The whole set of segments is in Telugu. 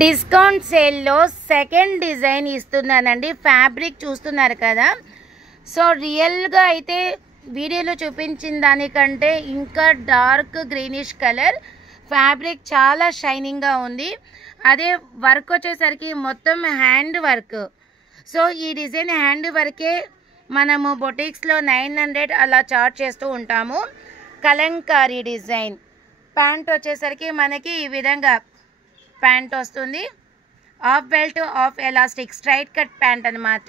డిస్కౌంట్ సేల్లో సెకండ్ డిజైన్ ఇస్తున్నానండి. ఫ్యాబ్రిక్ చూస్తున్నారు కదా. సో రియల్గా అయితే వీడియోలో చూపించిన దానికంటే ఇంకా డార్క్ గ్రీనిష్ కలర్. ఫ్యాబ్రిక్ చాలా షైనింగ్గా ఉంది. అదే వర్క్ వచ్చేసరికి మొత్తం హ్యాండ్ వర్క్. సో ఈ డిజైన్ హ్యాండ్ వర్కే మనము బొటిక్స్లో 900 అలా చార్జ్ చేస్తూ ఉంటాము. కలంకారీ డిజైన్. ప్యాంట్ వచ్చేసరికి మనకి ఈ విధంగా ప్యాంట్ వస్తుంది. Half belt half elastic straight cut pant అనమాట.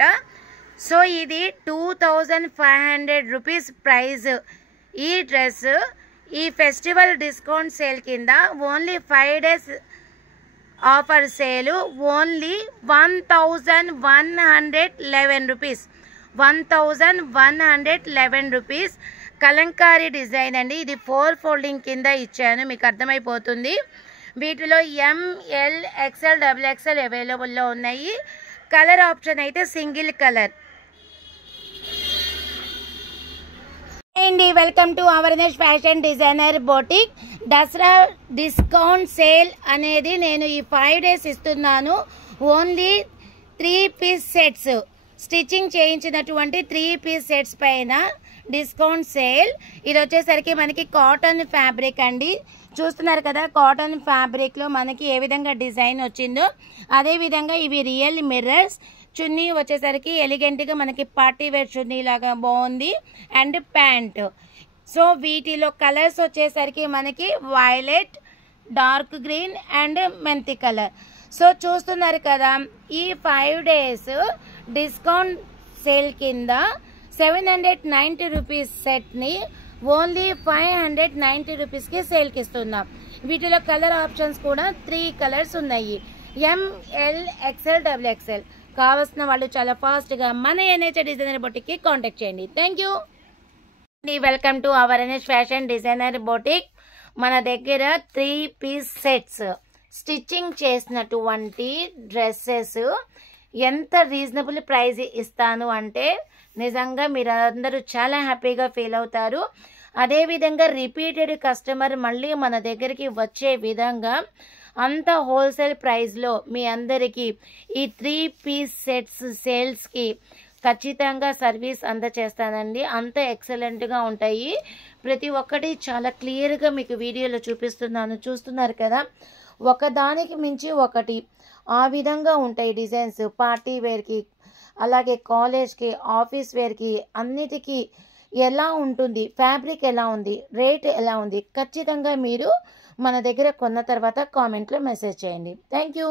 సో ఇది 2500 రూపీస్ ప్రైస్. ఈ డ్రెస్ ఈ ఫెస్టివల్ డిస్కౌంట్ సేల్ కింద ఓన్లీ 5 days ఆఫర్ సేలు only 1111 rupees. 1111 rupees. Kalamkari design అండి. ఇది 4 ఫోల్డింగ్ కింద ఇచ్చాను, మీకు అర్థమైపోతుంది. వీటిలో ML XL XXL అవైలబుల్లో ఉన్నాయి. కలర్ ఆప్షన్ అయితే సింగిల్ కలర్ అండి. Welcome to awareness fashion designer boutique. Dasara discount sale అనేది నేను ఈ 5 days ఇస్తున్నాను. ఓన్లీ 3 piece సెట్స్, స్టిచ్చింగ్ చేయించినటువంటి 3 piece సెట్స్ పైన డిస్కౌంట్ సేల్. ఇది వచ్చేసరికి మనకి కాటన్ ఫ్యాబ్రిక్ అండి. చూస్తున్నారు కదా, కాటన్ ఫ్యాబ్రిక్లో మనకి ఏ విధంగా డిజైన్ వచ్చిందో అదేవిధంగా ఇవి రియల్ మిర్రర్స్. చున్నీ వచ్చేసరికి ఎలిగెంట్గా మనకి పార్టీ వేర్ చున్నీ లాగా బాగుంది. And pant. సో వీటిలో కలర్స్ వచ్చేసరికి మనకి వైలెట్, డార్క్ గ్రీన్ అండ్ మెంతి కలర్. సో చూస్తున్నారు కదా, ఈ 5 days డిస్కౌంట్ సేల్ కింద 790 రూపీస్ సెట్ని ఓన్లీ 590 రూపీస్కి సేల్కి ఇస్తున్నాం. వీటిలో కలర్ ఆప్షన్స్ కూడా 3 కలర్స్ ఉన్నాయి. ML XL XXL. కావాల్సిన వాళ్ళు చాలా ఫాస్ట్గా మన NH డిజైనర్ బొటిక్కి కాంటాక్ట్ చేయండి. Thank you. Welcome to our NH fashion designer boutique. మన దగ్గర 3 piece సెట్స్ స్టిచ్చింగ్ చేసినటువంటి డ్రెస్సెస్ ఎంత రీజనబుల్ ప్రైస్ ఇస్తాను అంటే నిజంగా మీరు అందరూ చాలా హ్యాపీగా ఫీల్ అవుతారు. అదేవిధంగా రిపీటెడ్ కస్టమర్ మళ్ళీ మన దగ్గరికి వచ్చే విధంగా అంత హోల్సేల్ ప్రైస్లో మీ అందరికీ ఈ 3 piece సెట్స్ సేల్స్కి ఖచ్చితంగా సర్వీస్ అందచేస్తానండి. అంత ఎక్సలెంట్గా ఉంటాయి. ప్రతి ఒక్కటి చాలా క్లియర్గా మీకు వీడియోలో చూపిస్తున్నాను. చూస్తున్నారు కదా, ఒకదానికి మించి ఒకటి ఆ విధంగా ఉంటాయి డిజైన్స్. పార్టీ వేర్కి, అలాగే కాలేజ్కి, ఆఫీస్ వేర్కి, అన్నిటికీ ఎలా ఉంటుంది, ఫ్యాబ్రిక్ ఎలా ఉంది, రేట్ ఎలా ఉంది, ఖచ్చితంగా మీరు మన దగ్గర కొన్న తర్వాత కామెంట్లో మెసేజ్ చేయండి. Thank you.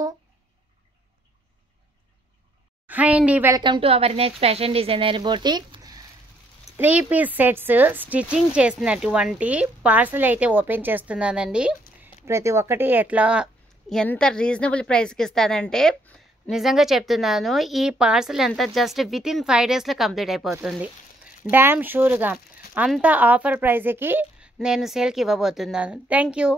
హాయ్ అండి, welcome to our next fashion designer boutique. 3 piece sets stitching చేసినటువంటి పార్సల్ అయితే ఓపెన్ చేస్తున్నానండి. ప్రతి ఒక్కటి ఎంత రీజనబుల్ ప్రైస్కి ఇస్తానంటే నిజంగా చెప్తున్నాను, ఈ పార్సల్ అంతా జస్ట్ వితిన్ 5 daysలో కంప్లీట్ అయిపోతుంది. డ్యామ్ షూర్గా అంత ఆఫర్ ప్రైస్కి నేను సేల్కి ఇవ్వబోతున్నాను. Thank you.